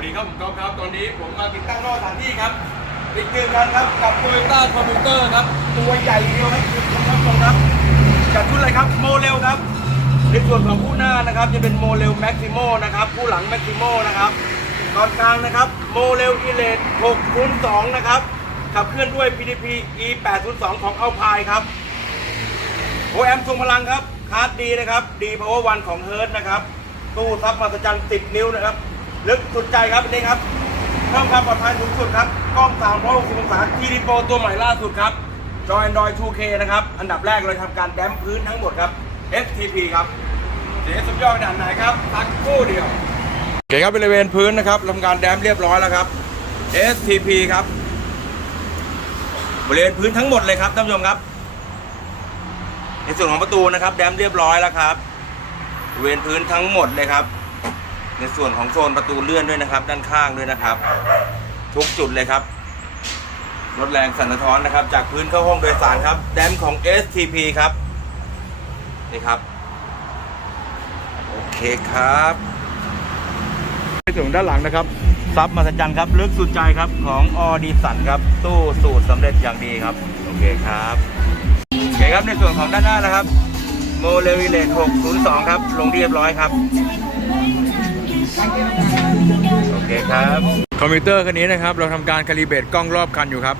วัสดีครับผมก๊อฟครับ ตอนนี้ผมมาติดตั้งนอกสถานที่ครับอีกหนึ่งคันครับกับโตโยต้าคอมพิวเตอร์ครับ ตัวใหญ่เดียวครับคุณผู้ชมครับครับจัดชุดอะไรครับโมเรลครับ ในส่วนของผู้หน้านะครับ จะเป็นโมเรลแม็กซิโมนะครับผู้หลังแม็กซิโมนะครับตอนกลางนะครับโมเรลอีเลต602นะครับขับเคลื่อนด้วย PDP E 802ของเอาพายครับโอแอมทรงพลังครับคาร์ดดีนะครับดีพาวเวอร์วันของเฮิร์ตนะครับตู้ซับมหัศจรรย์10 นิ้วนะครับ ลึกสุดใจครับนนี้ครับเพิ่มความปลอดภัยสูงสุดครับกล้อง 360 องศาทีดีโปรตัวใหม่ล่าสุดครับจอ Android 2K นะครับ อันดับแรกเลยทำการแดมพื้นทั้งหมดครับ FTP ครับเสียสุดยอดด่านไหนครับสักคู่เดียวโอเคครับบริเวณพื้นนะครับทำการแดมเรียบร้อยแล้วครับ STP ครับบริเวณพื้นทั้งหมดเลยครับท่านผู้ชมครับ ในส่วนของประตูนะครับ แดมเรียบร้อยแล้วครับบริเวณพื้นทั้งหมดเลยครับ ในส่วนของโซนประตูเลื่อนด้วยนะครับ ด้านข้างด้วยนะครับ ทุกจุดเลยครับลดแรงสั่นสะท้อนนะครับ จากพื้นเข้าห้องโดยสารครับ แดมของ STP ครับนี่ครับ โอเคครับในส่วนของด้านหลังนะครับซับมาสัจจันครับ ลึกสุดใจครับของออดีสันครับตู้สูตรสำเร็จอย่างดีครับ โอเคครับโอเคครับในส่วนของด้านหน้านะครับโมเลวิเลต602 ครับ ลงเรียบร้อยครับ โอเคครับคอมพิวเตอร์คันนี้นะครับ เราทำการคาลิเบตกล้องรอบคันอยู่ครับ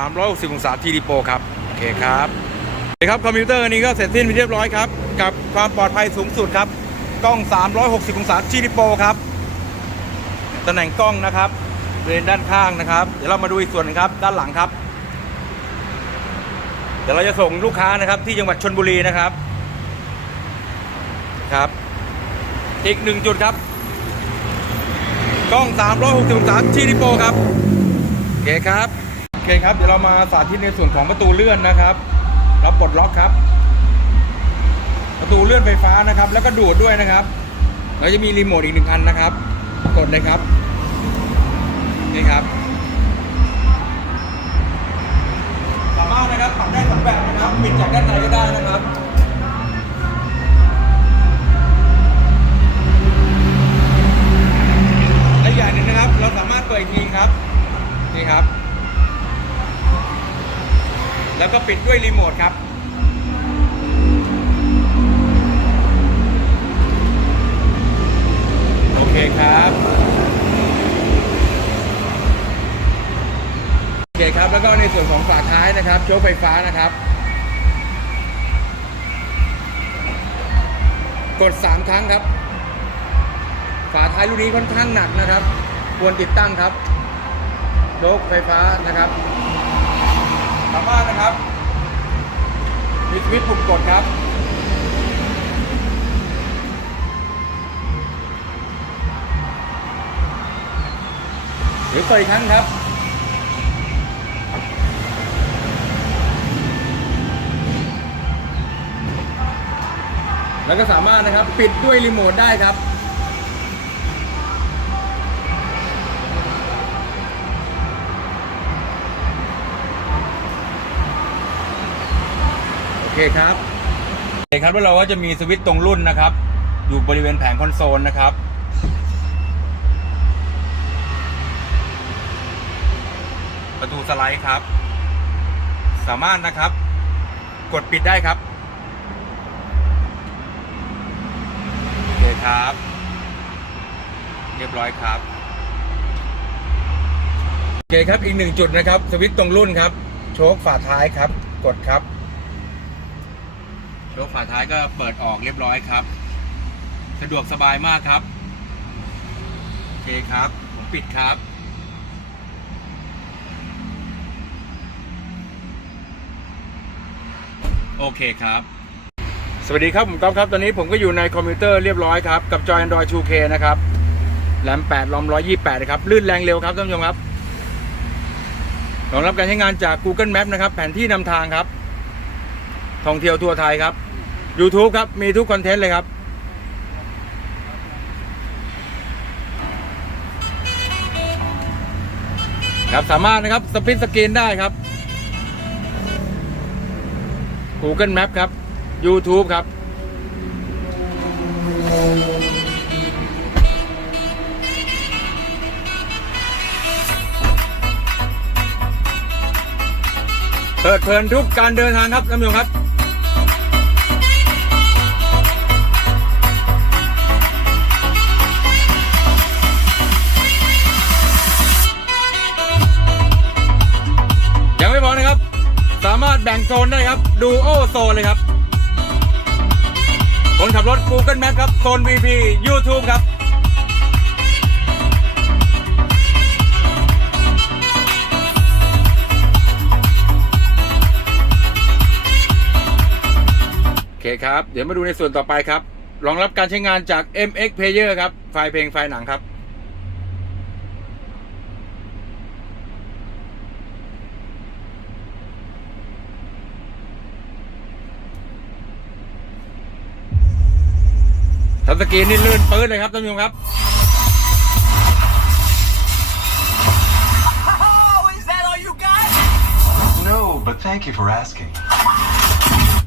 360 องศาทีดีโปครับ โอเคครับโอเคครับคอมพิวเตอร์อันนี้ก็เสร็จสิ้นไปเรียบร้อยครับ กับความปลอดภัยสูงสุดครับ กล้อง 360 องศาทีดีโปครับตำแหน่งกล้องนะครับบริเวณด้านข้างนะครับ เดี๋ยวเรามาดูอีกส่วนนึงครับ ด้านหลังครับ เดี๋ยวเราจะส่งลูกค้านะครับ ที่จังหวัดชนบุรีนะครับครับ อีกหนึ่งจุดครับ กล้อง 360องศาทีดิโปครับโอเคครับโอเคครับ เดี๋ยวเรามาสาธิตในส่วนของประตูเลื่อนนะครับเราปลดล็อกครับ ประตูเลื่อนไฟฟ้านะครับ แล้วก็ดูดด้วยนะครับเราจะมีรีโมทอีกหนึ่งอันนะครับ กดเลยครับนี่ครับสามารถนะครับปรับได้สองแบบนะครับปิดจากด้านในก็ได้นะครับ ปิดด้วยรีโมทครับ โอเคครับ โอเคครับ แล้วก็ในส่วนของฝาท้ายนะครับ โชว์ไฟฟ้านะครับ กด 3 ครั้งครับ ฝาท้ายรุ่นนี้ค่อนข้างหนักนะครับ ควรติดตั้งครับโชคไฟฟ้านะครับสามารถนะครับ มีสวิตช์ปุ่มกดครับ เดี๋ยวกดอีกครั้งครับแล้วก็สามารถนะครับปิดด้วยรีโมทได้ครับ เคครับโอเคครับแล้วเราก็จะมีสวิตช์ตรงรุ่นนะครับ อยู่บริเวณแผงคอนโซลนะครับประตูสไลด์ครับ สามารถนะครับ กดปิดได้ครับโอเคครับ เรียบร้อยครับโอเคครับอีกหนึ่งจุดนะครับ สวิตช์ตรงรุ่นครับ โชคฝาท้ายครับ กดครับ โชคฝาท้ายก็เปิดออกเรียบร้อยครับ สะดวกสบายมากครับโอเคครับ ผมปิดครับโอเคครับ สวัสดีครับ ผมก๊อฟครับ ตอนนี้ผมก็อยู่ในคอมพิวเตอร์เรียบร้อยครับ กับจอ Android 2K นะครับ แรม8รอม 128 นะครับ ลื่นแรงเร็วครับท่านผู้ชมครับ รองรับการใช้งานจาก Google Map นะครับ แผนที่นำทางครับ ท่องเที่ยวทั่วไทยครับ YouTube ครับ มีทุกคอนเทนต์เลยครับ ครับสามารถนะครับสปินสกรีนได้ครับ Google Map ครับ YouTube ครับ เปิดเพลินทุกการเดินทางครับท่านผู้ชมครับ แบ่งโซนได้ครับ ดูโอโซนเลยครับ คนขับรถ Google Map ครับ โซน VP YouTube ครับโอเคครับ เดี๋ยวมาดูในส่วนต่อไปครับ รองรับการใช้งานจาก MX Player ครับ ไฟล์เพลงไฟล์หนังครับ ทับสกรีนนี่ลื่นปื้ดเลยครับท่านผู้ชมครับ Oh, is that all you got? No, but thank you for asking.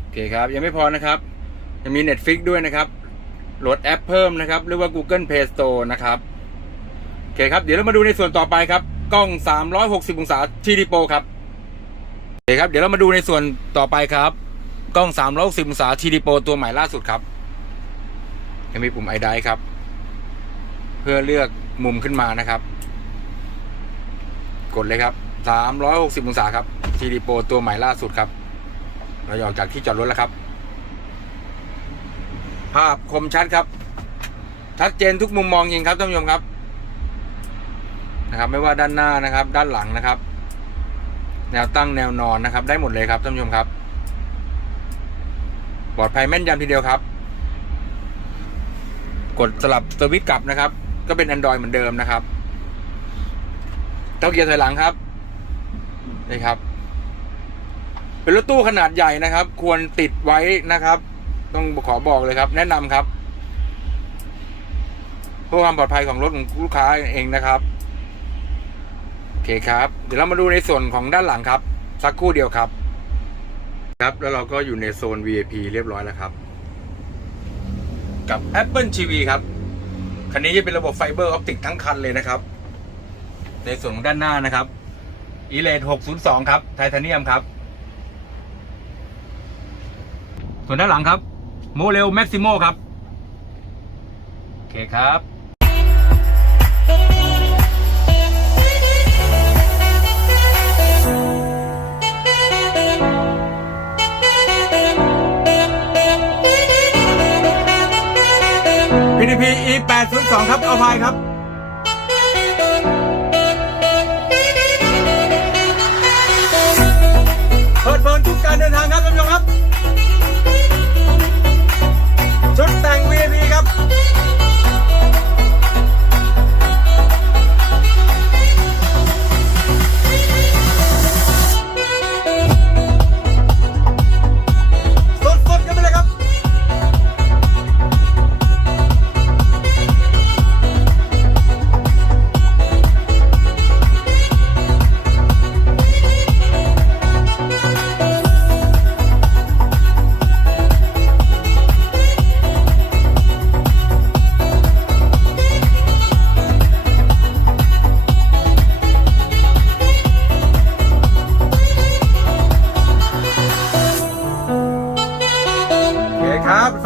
โอเคครับ ยังไม่พอนะครับ ยังมี Netflix ด้วยนะครับโหลดแอปเพิ่มนะครับ หรือว่า Google Play Store นะครับโอเคครับ เดี๋ยวเรามาดูในส่วนต่อไปครับ กล้อง 360 องศา 3D Pro ครับโอเคครับ เดี๋ยวเรามาดูในส่วนต่อไปครับ กล้อง 360 องศา 3D Pro ตัวใหม่ล่าสุดครับ ยังมีปุ่มไอไดครับ เพื่อเลือกมุมขึ้นมานะครับ กดเลยครับ 360 องศาครับ 3D Pro ตัวใหม่ล่าสุดครับ เราออกจากที่จอดรถแล้วครับ ภาพคมชัดครับ ชัดเจนทุกมุมมองจริงครับท่านผู้ชมครับ นะครับ ไม่ว่าด้านหน้านะครับ ด้านหลังนะครับ แนวตั้งแนวนอนนะครับ ได้หมดเลยครับท่านผู้ชมครับ ปลอดภัยแม่นยำทีเดียวครับ กดสลับสวิตช์กลับนะครับ ก็เป็น Android เหมือนเดิมนะครับเต้าเกียร์ถอยหลังครับนี่ครับ เป็นรถตู้ขนาดใหญ่นะครับ ควรติดไว้นะครับ ต้องขอบอกเลยครับ แนะนำครับเพื่อความปลอดภัยของรถของลูกค้าเองนะครับโอเคครับ เดี๋ยวเรามาดูในส่วนของด้านหลังครับ สักครู่เดียวครับ ครับแล้วเราก็อยู่ในโซน VIP เรียบร้อยแล้วครับ กับ Apple TV ครับ คันนี้จะเป็นระบบไฟเบอร์ออปติกทั้งคันเลยนะครับ ในส่วนของด้านหน้านะครับ e l a d 602 ครับ ไทเทเนียมครับ ส่วนด้านหลังครับ โมเ e ลแม็กซิโมครับ โอเคครับ PE 8 0 2ครับ เอาพายครับ เปิดเพลินทุกการเดินทางครับท่านผู้ชมครับ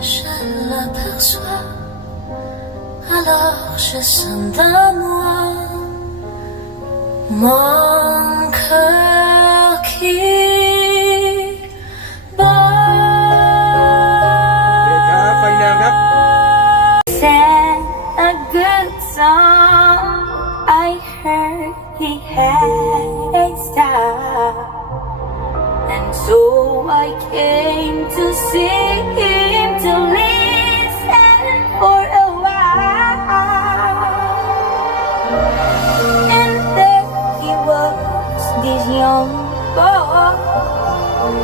je l'aperçois, alors je sens de moi mon cœur qui. Sang a good song. I heard he had a star, and so I came to see.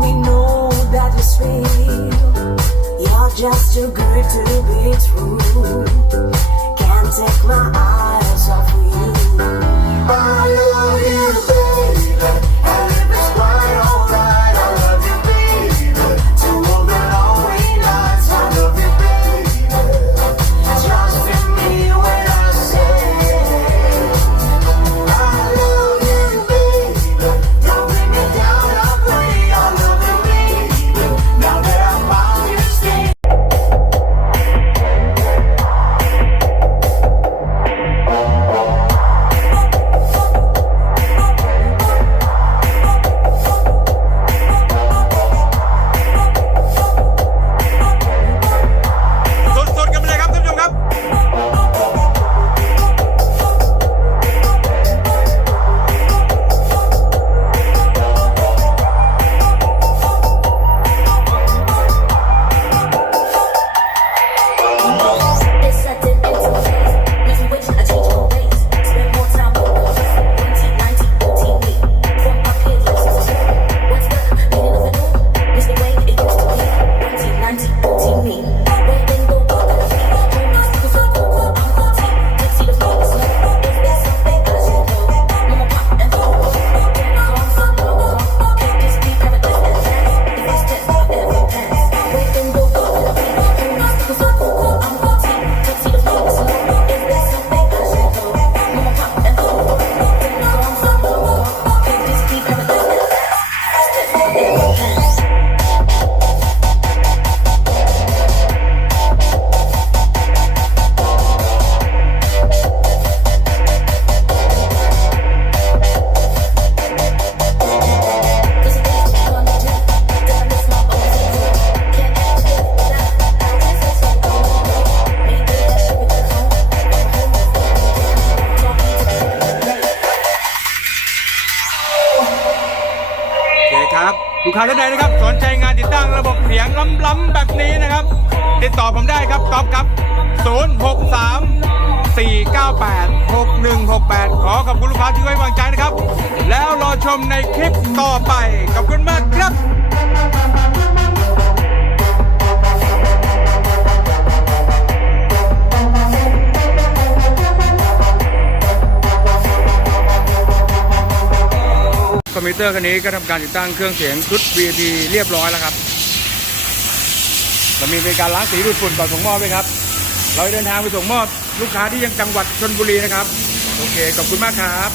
me know that it's real. You're just too good to be true. Can't take my eyes off you. I love you. ้ำแบบนี้นะครับ ติดต่อผมได้ครับก๊อฟครับ 063 498 6168 ขอขอบคุณลูกค้าที่ไว้วางใจนะครับ แล้วรอชมในคลิปต่อไป ขอบคุณมากครับคอมพิวเตอร์คันนี้ก็ทำการติดตั้งเครื่องเสียงชุด VIP เรียบร้อยแล้วครับ เรามีบริการล้างสีดูดฝุ่นก่อนส่งมอบด้วยครับ เราเดินทางไปส่งมอบลูกค้าที่ยังจังหวัดชนบุรีนะครับ โอเค ขอบคุณมากครับ